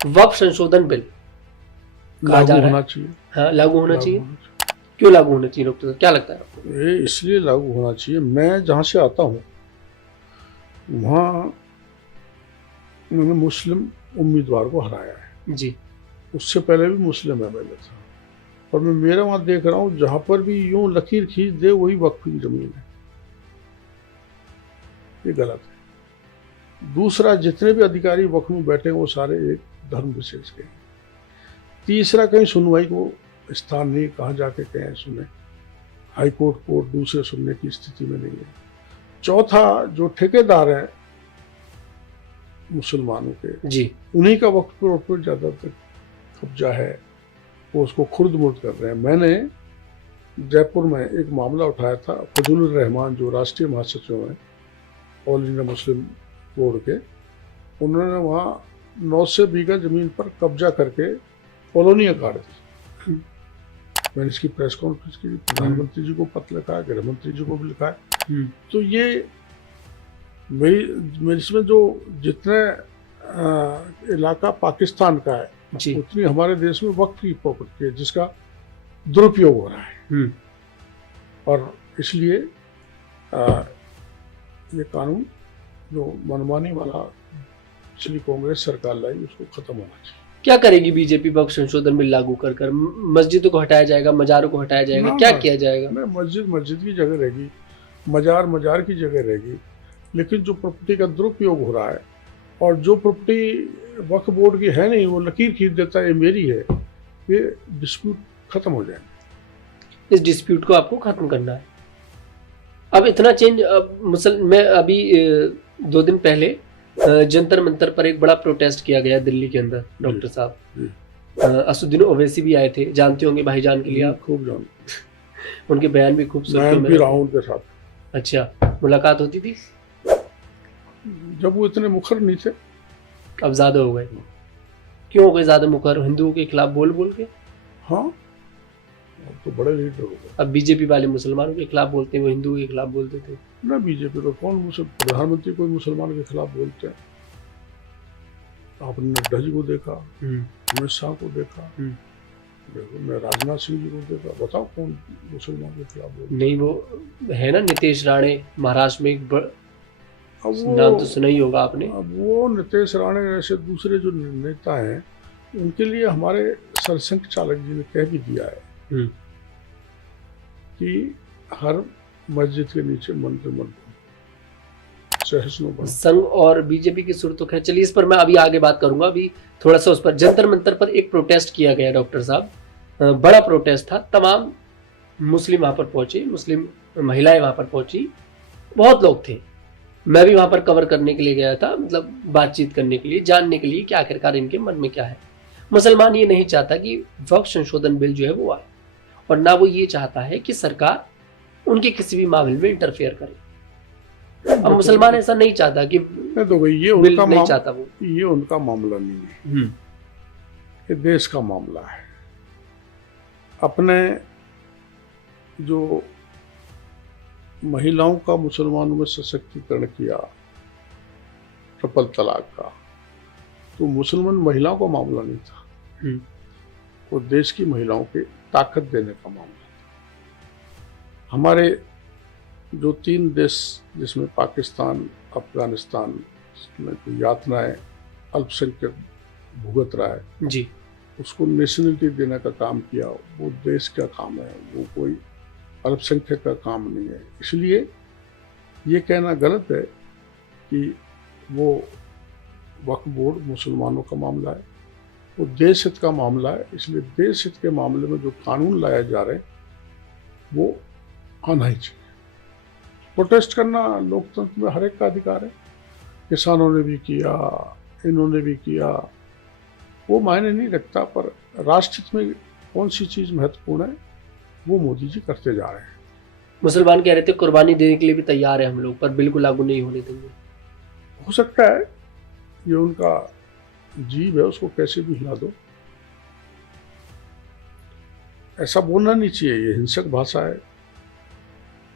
वक्फ संशोधन बिल कहा जा लागू रहा होना है, चाहिए। हाँ लागू होना लागू चाहिए। होना चाहिए। क्यों लागू होना चाहिए डॉक्टर साहब, क्या लगता है आपको? ये इसलिए लागू होना चाहिए, मैं जहाँ से आता हूँ वहाँ मैंने मुस्लिम उम्मीदवार को हराया है। जी उससे पहले भी मुस्लिम एमएलए था, और मैं मेरा वहाँ देख रहा हूँ जहाँ पर भी यूं लकीर खींच दे वही वक्फ की जमीन है। ये गलत है। दूसरा, जितने भी अधिकारी वक्फ में बैठे हैं वो सारे एक धर्म विशेष के हैं। तीसरा, कहीं सुनवाई को स्थान नहीं, कहाँ जाके कहें सुने, हाई कोर्ट दूसरे सुनने की स्थिति में नहीं है। चौथा, जो ठेकेदार हैं मुसलमानों के, जी उन्हीं का वक्फ पर ज्यादातर कब्जा है, वो उसको खुर्द मुर्द कर रहे हैं। मैंने जयपुर में एक मामला उठाया था, फजलुर रहमान जो राष्ट्रीय महासचिव हैं ऑल इंडिया मुस्लिम बोर्ड के, उन्होंने वहाँ 900 बीघा जमीन पर कब्जा करके कॉलोनियाँ काट दी। मैंने इसकी प्रेस कॉन्फ्रेंस की, प्रधानमंत्री जी को पत्र लिखा है, गृह मंत्री जी को भी लिखा है। तो ये मेरी इसमें जो जितने इलाका पाकिस्तान का है जी उतनी हमारे देश में वक्फ की प्रॉपर्टी है जिसका दुरुपयोग हो रहा है। और इसलिए ये कानून जो मनमानी वाला पिछली कांग्रेस सरकार लाई उसको खत्म होना चाहिए। क्या करेगी बीजेपी वक्फ संशोधन बिल लागू कर कर? मस्जिदों को हटाया जाएगा, मजारों को हटाया जाएगा, क्या किया जाएगा? मस्जिद की जगह रहेगी, मजार की जगह रहेगी, लेकिन जो प्रॉपर्टी का दुरुपयोग हो रहा है और जो प्रॉपर्टी वक्फ बोर्ड की है नहीं, वो लकीर खींच देता है ये मेरी है, ये डिस्प्यूट खत्म हो जाएंगे। इस डिस्प्यूट को आपको खत्म करना है। अब इतना चेंज, मैं अभी 2 दिन पहले जंतर मंतर पर एक बड़ा प्रोटेस्ट किया गया दिल्ली के अंदर डॉक्टर साहब। असुद्दीन ओवैसी भी आए थे, जानते होंगे भाईजान के लिए आप? खूब जानते, उनके बयान भी खूब मैं भी रहा हूं उनके साथ। अच्छा, मुलाकात होती थी? जब वो इतने मुखर नहीं थे। अब ज्यादा हो गए। क्यों हो गए ज्यादा मुखर? हिंदुओं के खिलाफ बोल बोल के? हाँ, अब तो बड़े लीडर हो गए। अब बीजेपी वाले मुसलमानों के खिलाफ बोलते हैं, वो हिंदुओं के खिलाफ बोलते थे ना। बीजेपी तो कौन प्रधानमंत्री कोई मुसलमान के खिलाफ बोलते हैं? आपने नड्डा जी को देखा, अमित शाह को देखा, देखो मैं राजनाथ सिंह जी को देखा, बताओ कौन मुसलमान के खिलाफ बोलते? नहीं, वो है ना नितेश राणे, महाराष्ट्र में एक नाम तो सुना ही होगा आपने। अब वो नितेश राणे जैसे दूसरे जो नेता हैं, उनके लिए हमारे सरसंघ चालक जी ने कह भी दिया है कि हर मस्जिद के नीचे मंदिर मत बनो। संघ और बीजेपी की सुरतुक है। चलिए, इस पर मैं अभी आगे बात करूंगा। अभी थोड़ा सा उस पर, जंतर मंतर पर एक प्रोटेस्ट किया गया डॉक्टर साहब, बड़ा प्रोटेस्ट था। तमाम मुस्लिम वहां पर पहुंचे, मुस्लिम महिलाएं वहां पर पहुंची, बहुत लोग थे। मैं भी वहां पर कवर करने के लिए गया था, मतलब बातचीत करने के लिए, जानने के लिए कि आखिरकार इनके मन में क्या है। मुसलमान ये नहीं चाहता कि वक्फ संशोधन बिल जो है वो आए, और ना वो ये चाहता है कि सरकार उनके किसी भी मामले में इंटरफेयर करे। अब मुसलमान ऐसा नहीं चाहता कि तो ये बिल नहीं चाहता, वो ये उनका मामला नहीं है, ये देश का मामला है। अपने जो महिलाओं का मुसलमानों में सशक्तिकरण किया, ट्रिपल तलाक का, तो मुसलमान महिलाओं का मामला नहीं था, वो देश की महिलाओं के ताकत देने का मामला था। हमारे जो 3 देश जिसमें पाकिस्तान, अफगानिस्तान में जो यातनाएं अल्पसंख्यक भुगत रहा है जी, उसको नेशनलिटी देने का काम किया, वो देश का काम है, वो कोई अल्पसंख्यक का काम नहीं है। इसलिए ये कहना गलत है कि वो वक्फ बोर्ड मुसलमानों का मामला है, वो देश हित का मामला है। इसलिए देश हित के मामले में जो कानून लाया जा रहे हैं वो आना ही चाहिए। प्रोटेस्ट करना लोकतंत्र में हर एक का अधिकार है। किसानों ने भी किया, इन्होंने भी किया, वो मायने नहीं रखता, पर राष्ट्र हित में कौन सी चीज़ महत्वपूर्ण है वो मोदी जी करते जा रहे हैं। मुसलमान कह रहे थे कुर्बानी देने के लिए भी तैयार है हम लोग, पर बिल्कुल लागू नहीं होने देंगे। हो सकता है ये उनका जीव है, उसको कैसे भी हिला दो। ऐसा बोलना नहीं चाहिए, ये हिंसक भाषा है,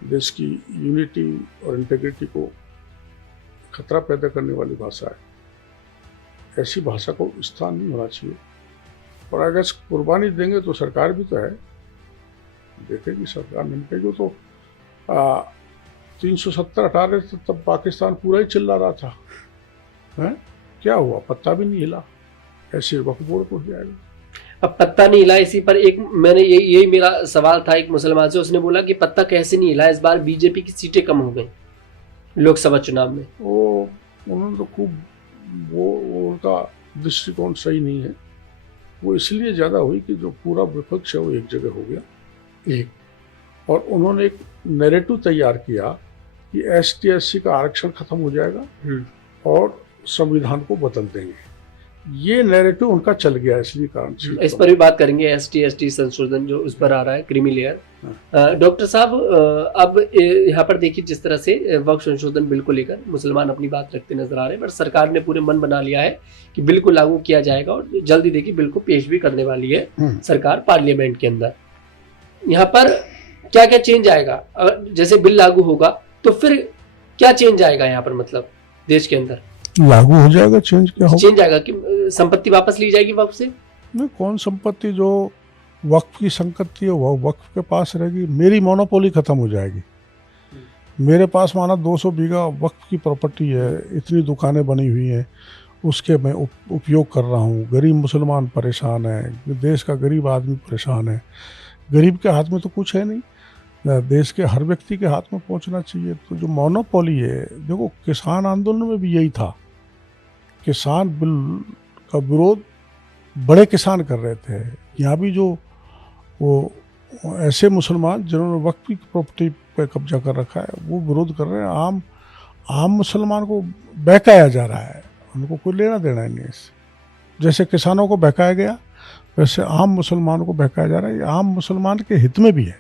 देश की यूनिटी और इंटीग्रिटी को खतरा पैदा करने वाली भाषा है। ऐसी भाषा को स्थान नहीं होना चाहिए। और अगर कुर्बानी देंगे तो सरकार भी तो है, देखेगी सरकार निपटेगी। तो 370 हटा रहे थे तब पाकिस्तान पूरा ही चिल्ला रहा था, हैं? क्या हुआ? पत्ता भी नहीं हिला। ऐसे वक्फ बोर्ड को जाएगा। अब पत्ता नहीं हिला, इसी पर एक मैंने यही मेरा सवाल था एक मुसलमान से, उसने बोला कि पत्ता कैसे नहीं हिला, इस बार बीजेपी की सीटें कम हो गई लोकसभा चुनाव में। वो उन्होंने तो खूब वो उनका दृष्टिकोण सही नहीं है। वो इसलिए ज़्यादा हुई कि जो पूरा विपक्ष है वो एक जगह हो गया एक, और उन्होंने एक नैरेटिव तैयार किया कि ST SC का आरक्षण खत्म हो जाएगा और संविधान को बदल देंगे। ये नैरेटिव उनका चल गया, इसलिए कारण से इस पर भी बात करेंगे। ST ST संशोधन जो उस पर आ रहा है, क्रीमी लेयर। डॉक्टर साहब, अब यहाँ पर देखिए जिस तरह से वक्फ संशोधन बिल को लेकर मुसलमान अपनी बात रखते नजर आ रहे हैं, पर सरकार ने पूरे मन बना लिया है कि बिल को लागू किया जाएगा और जल्दी देखिए बिल को पेश भी करने वाली है सरकार पार्लियामेंट के अंदर। यहाँ पर क्या क्या चेंज आएगा? जैसे बिल लागू होगा तो फिर क्या चेंज आएगा यहाँ पर, मतलब देश के अंदर लागू हो जाएगा? चेंज क्या होगा? चेंज आएगा कि संपत्ति वापस ली जाएगी वक्फ से? नहीं, कौन संपत्ति? जो वक्फ की संपत्ति है वो वक्फ के पास रहेगी। मेरी मोनोपोली खत्म हो जाएगी। मेरे पास माना 200 बीघा वक्फ की प्रॉपर्टी है, इतनी दुकानें बनी हुई हैं, उसके मैं उपयोग कर रहा हूँ। गरीब मुसलमान परेशान है, देश का गरीब आदमी परेशान है। गरीब के हाथ में तो कुछ है नहीं, देश के हर व्यक्ति के हाथ में पहुँचना चाहिए। तो जो मोनोपोली है, देखो किसान आंदोलन में भी यही था। किसान बिल का विरोध बड़े किसान कर रहे थे। यहाँ भी जो वो ऐसे मुसलमान जिन्होंने वक्फ की प्रॉपर्टी पे कब्जा कर रखा है वो विरोध कर रहे हैं। आम मुसलमान को बहकाया जा रहा है, उनको कोई लेना देना नहीं इससे। जैसे किसानों को बहकाया गया वैसे आम मुसलमानों को बहकाया जा रहा है। ये आम मुसलमान के हित में भी है।